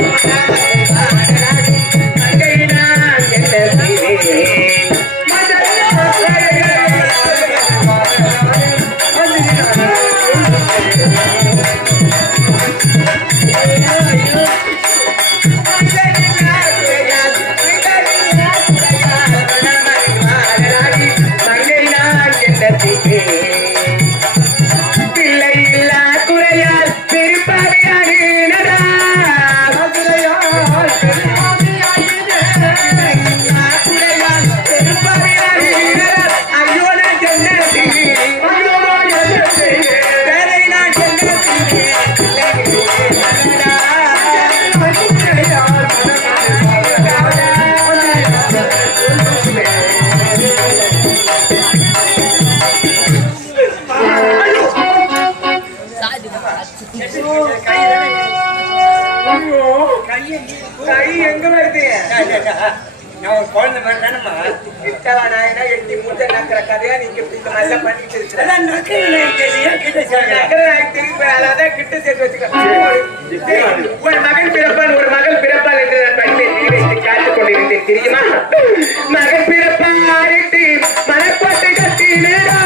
Thank you. நான் குழந்தை தானேம்மா கிட்டவா நாயனா எட்டி மூட்டை நக்கிற கதையா நீங்க இந்த மாதிரிலாம் பண்ணிட்டு இருக்கிற? அதான் நக்கல்ல கேள்வியா கிட்ட சேர்த்து வச்சுக்க. ஒரு மகன் பிறப்பான் ஒரு மகள் பிறப்பாள் என்று நான் பணியை தீ வைத்து காத்துக் கொண்டிருந்தேன் தெரியுமா? மகன் பிறப்பாரிட்டு மனக்கோட்டை கட்டினடா.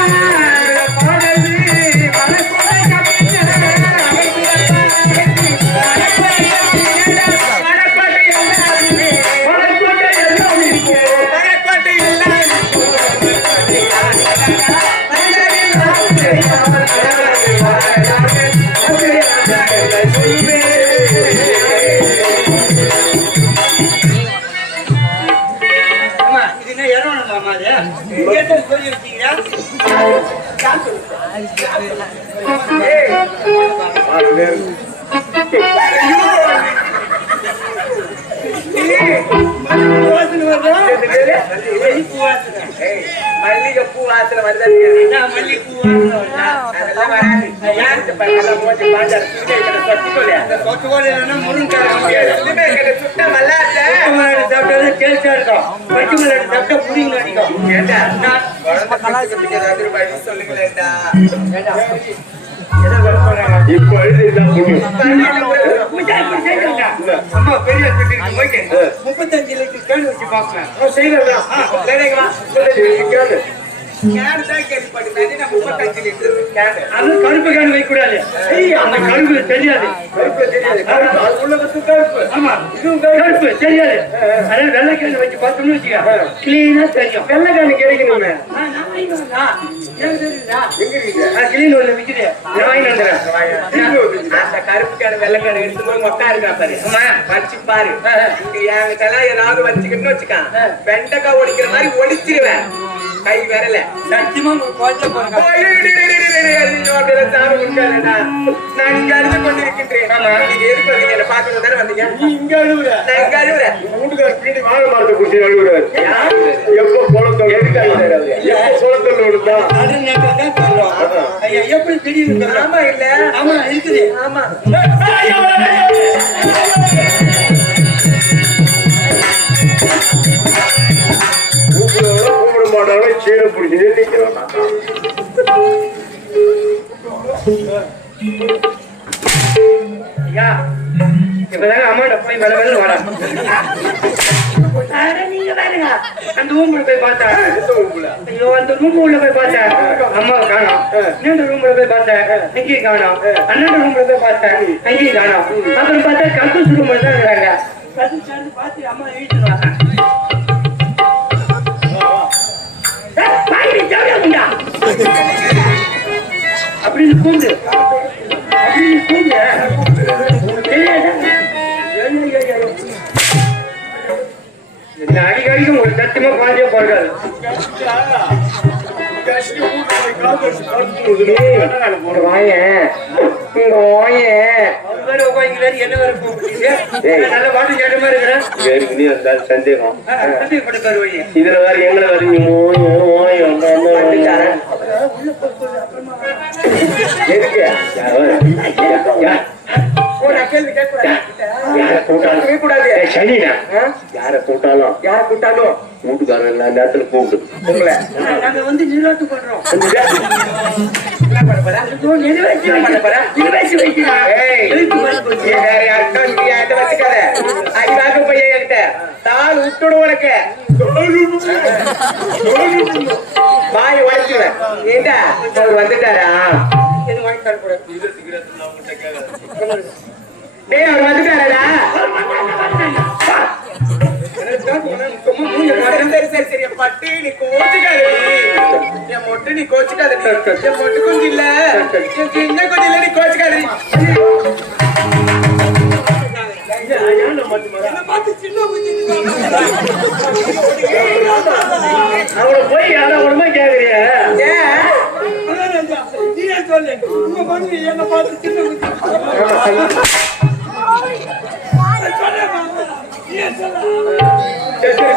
நான் குழந்தைக்கு ஏதாவது ரூபாய் சொல்லுங்களேன்டா இப்போ எழுதிதான் முடியும். முப்பத்தஞ்சு லிட்டர் கேன் வச்சு பார்ப்பேன் செய்யலாம் கேனு தான் கேள்விப்பட்டேன் நான் முப்பத்தஞ்சு லிட்டர் கேனு அது கருப்பு கேன் வைக்க கூடாது. அந்த கருப்பு தெரியாது. கருப்பு தெரியாது. அது உள்ள வந்து கருப்பு. ஆமா. இதுவும் கருப்பு. தெரியாது. அதே வெள்ளை கேன் வச்சு பார்த்தோம்னு வச்சுக்க. கிளீனா தெரியும். வெள்ளை கேனு கிடைக்கணுமே கிளீன் ஒண்ணு வந்துடுறேன். அந்த கருப்பு கேனு வெள்ளை கேனு எடுத்து போய் மொக்கா இருக்கா பாரு. வச்சு பாரு. என்கிட்ட ஏதாவது வச்சுக்கிட்டு வச்சுக்கான் வெண்டைக்காய் ஒடிக்கிற மாதிரி ஒடிச்சிருவேன். கை விரல. சத்தியமா உங்க குழந்தை பாருங்க. நான். இங்க அழுது கொண்டிருக்கின்றேன். நீங்க எதுக்கு வந்தீங்க என்ன பார்க்கறது தானே வந்தீங்க? இங்க அழுகுற நான் இங்க அழுகுறேன் வீட்டுக்கார பீடி வாழை மரத்தை குடிச்சு அழுகுறாரு எப்போ எப்போ விடுதா எப்படி திடீர்னு? ஆமா இல்ல. ஆமா, இருக்குது. ஆமா. கூப்பிடுறவங்க ஐயா, இப்பதாங்க போய் நீங்க அந்த ரூம்ல போய் பார்த்தேன் ஐயோ அந்த ரூம் உள்ள போய் பார்த்தேன் அம்மாவை காணோம் இன்னொரு ரூம்ல போய் பார்த்தேன் அங்கேயும் காணோம். அண்ணன் ரூம்ல போய் பார்த்தேன் அங்கேயும் காணும் அப்புறம் பார்த்தா கக்கூஸ் ரூம்ல தான் இருக்கிறாங்க சேர்ந்து பார்த்து அம்மா வீட்டுக்கு வரேன் அப்படின்னு கூண்டு அப்படின்னு கூண்டு இந்த அடிக்கடிக்கும் ஒரு சத்தியமா பாஞ்சே இங்க வாயேன் என்ன வேற கூப்பிட்டு நல்ல பாட்டு கேட்ட மாதிரி இருக்கிறேன் சந்தேகம். சந்தேகப்பட்ட பேர் வையேன் இதுல வேற எங்களை வேற நீ மோய் மோய் அந்த அம்மா வந்துட்டாரன். எதுக்கு? யார் நான் கூட்டாலும் கூடாது ஆ? யாரை கூட்டாலும் யார கூட்டாலும் வீட்டுக்காரன் எல்லா நேரத்துல கூப்பிடு. உங்களை. நாங்க வந்து நிறுவனத்து பண்றோம் வந்துட்டாரா? டேய், அவர் வந்துட்டாராடா? சரி, சரி, சரி, பட்டு, நீ கோச்சுக்காதடி. என் மொட்டு, நீ கோச்சுக்காதடி. என் மொட்டு குஞ்சு இல்ல. என் சின்ன குஞ்சு இல்ல, நீ கோச்சுக்காதடி. அவனை போய் யாரோ ஒண்ணுமா கேக்குறிய? நீயே சொல்லு. உங்க பொண்ணு என்னை பார்த்து சின்ன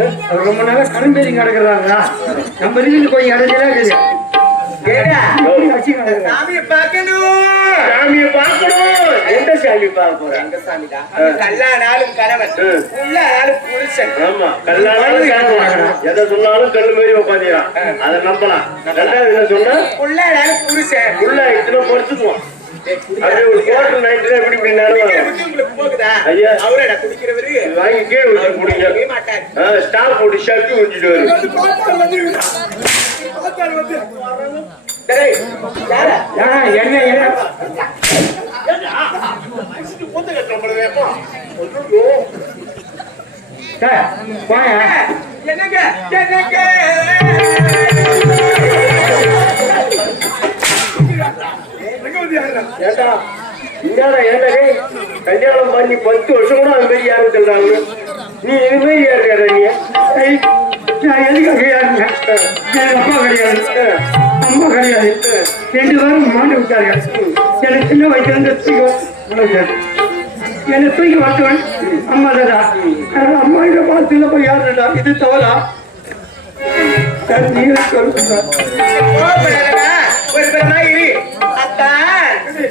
ரொம்ப நாளா கடம்பேறி கிடக்குறாங்களா நம்ம இருந்து கொஞ்சம் இடைஞ்சலா இருக்குது. சாமியை பார்க்கணும். பார்க்கணும். எந்த சாமி பார்க்க போறேன் எங்க சாமிடா? கல்லானாலும் கணவன். உள்ளானாலும் புருஷன். ஆமா கல்லானாலும் கணவன். எதை சொன்னாலும் கல்லு மாதிரி உட்காந்துக்கிறான் அதை நம்பலாம். ரெண்டாவது என்ன சொன்னா? உள்ளானாலும் புருஷன். உள்ள இத்தனை பொறுத்துக்குவான். ஸ்டாப் போட்டு ஷர்ட் என்ன என்ன என்னங்க என்னங்க? ஏண்டா? இந்தாடா ஏண்டா கல்யாணம் பண்ணி பத்து வருஷம் கூட அது மாதிரி யாரும் சொல்றாங்க. நீ இனிமே மாதிரி நீ? நான் எதுக்காக ஏறினேன்? என் அப்பா கிடையாது. அம்மா கிடையாது. ரெண்டு பேரும் மாண்டு விட்டார்கள் எனக்கு சின்ன வயசுல இருந்து தூக்கி என்னை தூக்கி பார்த்தவன் அம்மா தாடா அம்மா இதை பார்த்துல போய் யாருடா இது தவறா? நீங்க சொல்லுங்க. ஒரு இரு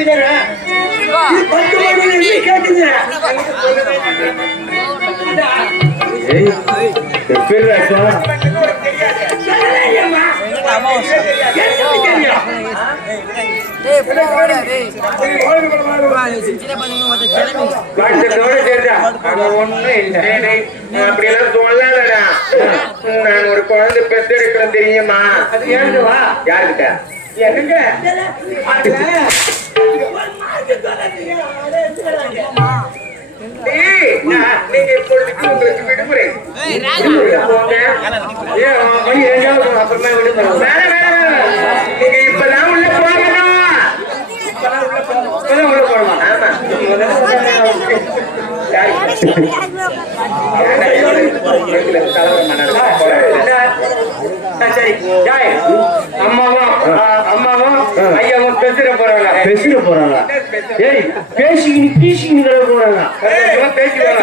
வாங்கிடுறேன் பத்து மணி கேட்டுங்க அப்படியெல்லாம் சொல்லாதடா. தெரியுமா? யாருக்கிட்ட எங்க நீங்க இப்பொழுதுக்கு உங்களுக்கு விடுமுறை போங்க. ஏன் மணி ரெண்டாவது அப்புறமா விடுமுறை வேணாம், வேணாம், வேணாம். நீங்க இப்பதான் உள்ள போகணும் இப்பதான் உள்ள போறோமா ஆமா யாரு? எங்களுக்கு கலவரம் பண்ணாதா? சரி ஜாய் பேசிட போறாங்க. பேசிட போறாங்க. ஏய் பேசிக்கின்னு கீசிக்கின்னு போறாங்க. இவன் பேசிடுவாங்க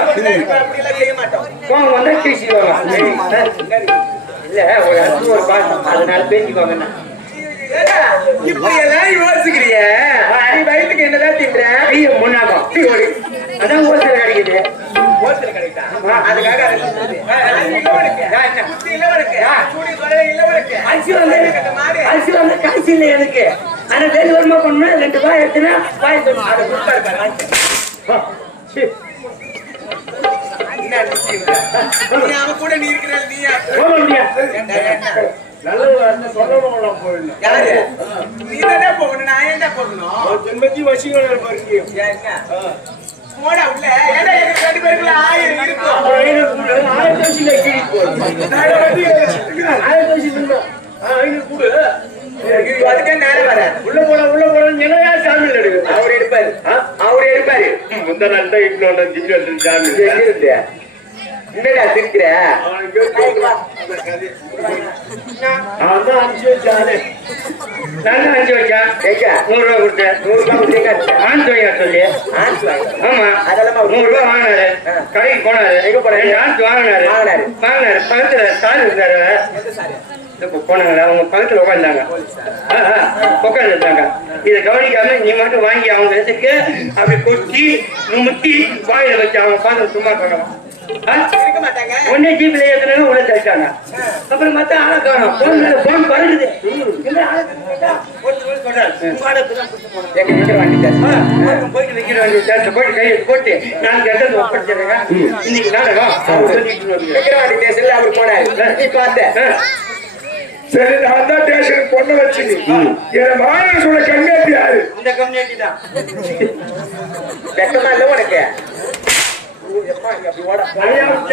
வந்தா பேசிடுவாங்க இல்ல ஒரு அன்பு ஒரு பாசம் அதனால பேசிக்குவாங்க ஏடா, இப்படி எல்லாம் யோசிக்கிறிய நீ வயிற்றுக்கு என்னதான் தின்ற முன்னாகம் அதான் ஓசல் கிடைக்குது ஹோட்டல் கிடைக்கா அதுக்காக அதை கொடுத்தது. சூடி கொலை இல்லவனுக்கு. அரிசி வந்து அரிசி வந்து காசு இல்லை எனக்கு ஆனா வேறு வருமா பண்ணா ரெண்டு எடுத்துனா அதை அவன் கூட நீ இருக்கிற நீ நல்லது போகணும், நான் ஏன்டா போகணும்? ஜென்மத்தி வசிகள் பாருங்க ஏன் என்ன? போடா உள்ள. ஏன்டா எங்க ரெண்டு பேருக்குள்ள ஆயிரம் இருக்கும்? ஆயிரத்தி கிழி போகுது ஆயிரத்தி வயசுல ஐநூறு கூடு அதுக்கே நேரம் வர. உள்ள போன உள்ள போன நிலையா சாமி எடுக்குது அவர் எடுப்பாரு அவர் எடுப்பாரு முந்த நாள் தான் இன்னொன்று திங்க வந்து சாமி தெரியுது. என்னடா சிரிக்கிற அவன் தான் அனுப்பிச்சு நான் அஞ்சு வச்சா ஏக்கா, நூறு ரூபா கொடுத்தேன் நூறு ரூபாய் கொடுத்தீங்க அடிச்சா. ஆண் சொல்லி ஆன்ஸ் வாங்கி. ஆமா அதெல்லாம் நூறு ரூபா வாங்கினாரு ஆ. கடைக்கு போனாரு எங்க போனாரு? ரெண்டு ஆண்டு வாங்கினாரு வாங்கினாரு. வாங்கினாரு பக்கத்துல சார் இருக்காரு இப்ப போனாங்களா அவங்க பக்கத்துல உட்காந்தாங்க உட்காந்து இருந்தாங்க இதை கவனிக்காம நீ மட்டும் வாங்கி அவங்க இடத்துக்கு அப்படி கொட்டி நுமுத்தி வாயில வச்சு அவங்க பார்த்து சும்மா பண்ணலாம் ஒன்னே ஜீப்ல ஏத்துனாங்க உள்ள தட்டாங்க அப்புறம் மத்த ஆளை காணும். போன் போன் போனோம். எங்க ஆ, போய் போயிட்டு வைக்கிற வேண்டிய சேர்த்து போட்டு கையை போட்டு நாளைக்கு இடத்துல ஒப்படைச்சிருங்க இன்னைக்கு நாடகம். வருவாரு. விக்கிரவாண்டி ஸ்டேஷன்ல அவர் போனாரு. நீ பார்த்த. ஆ, சரி நான் தான் ஸ்டேஷனுக்கு பொண்ணு வச்சு என் மாணவன் சொல்ல கம்மியாட்டி யாரு? இந்த கம்யூனிட்டி தான். வெக்கமா இல்ல உனக்கு? ஊ, எப்பா, இங்க அப்படி ஓட. கல்யாணம்